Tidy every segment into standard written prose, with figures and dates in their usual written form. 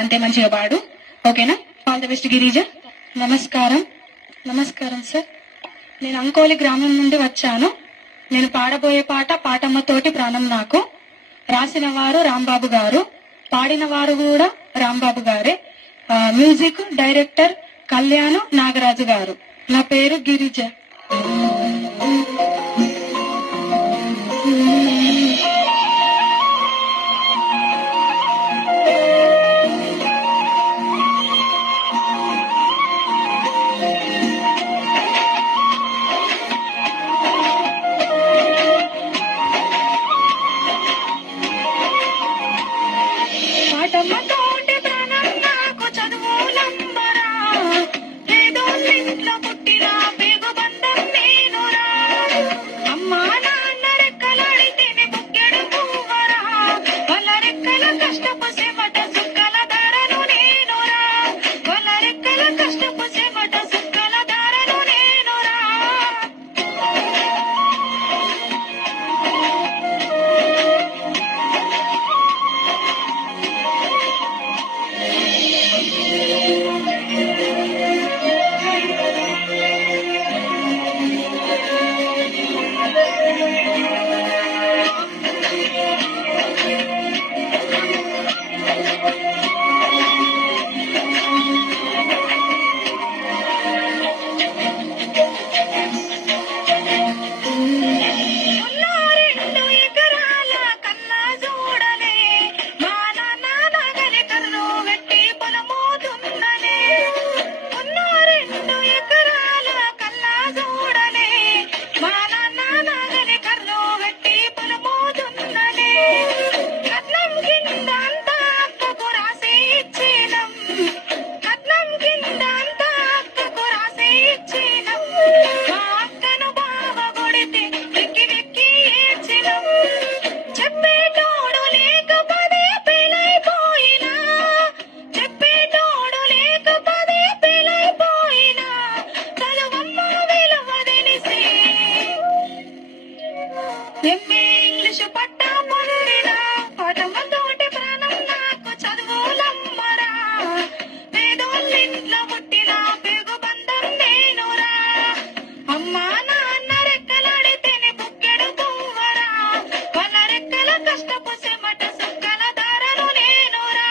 అంతే మంచిగా పాడు. ఓకేనా? All the best Girija. నమస్కారం. నమస్కారం సార్. నేను అంకోలి గ్రామం నుండి వచ్చాను. నేను పాడబోయే పాట పాటమ్మతోటి ప్రాణం నాకు. రాసిన వారు రాంబాబు గారు, పాడిన వారు కూడా రాంబాబు గారే. మ్యూజిక్ డైరెక్టర్ కళ్యాణ్ నాగరాజు గారు. నా పేరు గిరిజ. పాటమ్మతోటి ప్రాణం నాకు చదువులంబరా, పేదోళ్ళింట్లో పుట్టిన పేగు బంధం నేనురా. అమ్మా నాన్న రెక్కలాడితేనే బుక్కెడు పువ్వరా, వాళ్ళ రెక్కల కష్టపు చెమట సుక్కల ధరను నేనురా, వాళ్ళ రెక్కల కష్టపు చెమట సుక్కల ధరను నేనురా. ఇంగ్లీషు పట్టా పొందిన పాటమ్మతోటి ప్రాణం నాకు చదువులమ్మరా, పేదోళ్ళింట్లో పుట్టిన పేగు బంధం నేనురా. అమ్మా నాన్న రెక్కలాడితేనే బుక్కెడు పువ్వరా, వాళ్ళ రెక్కల కష్టపు చెమట సుక్కల ధరను నేనురా.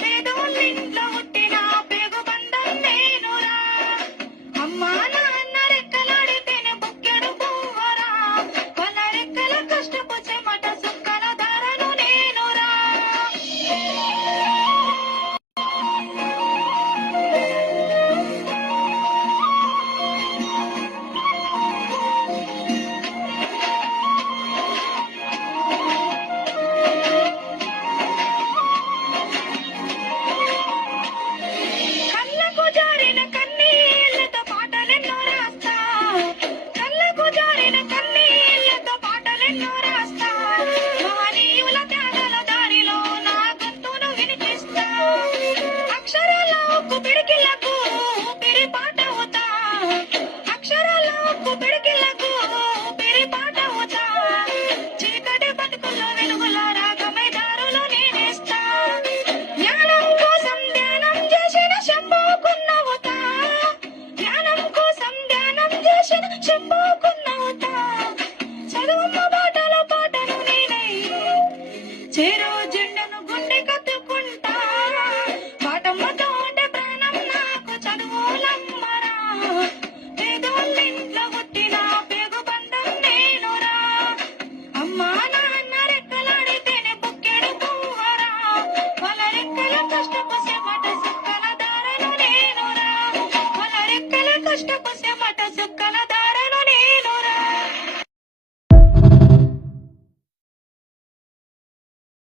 పేదోళ్ళింట్లో పుట్టిన పేగు బంధం నేనురా. రోజు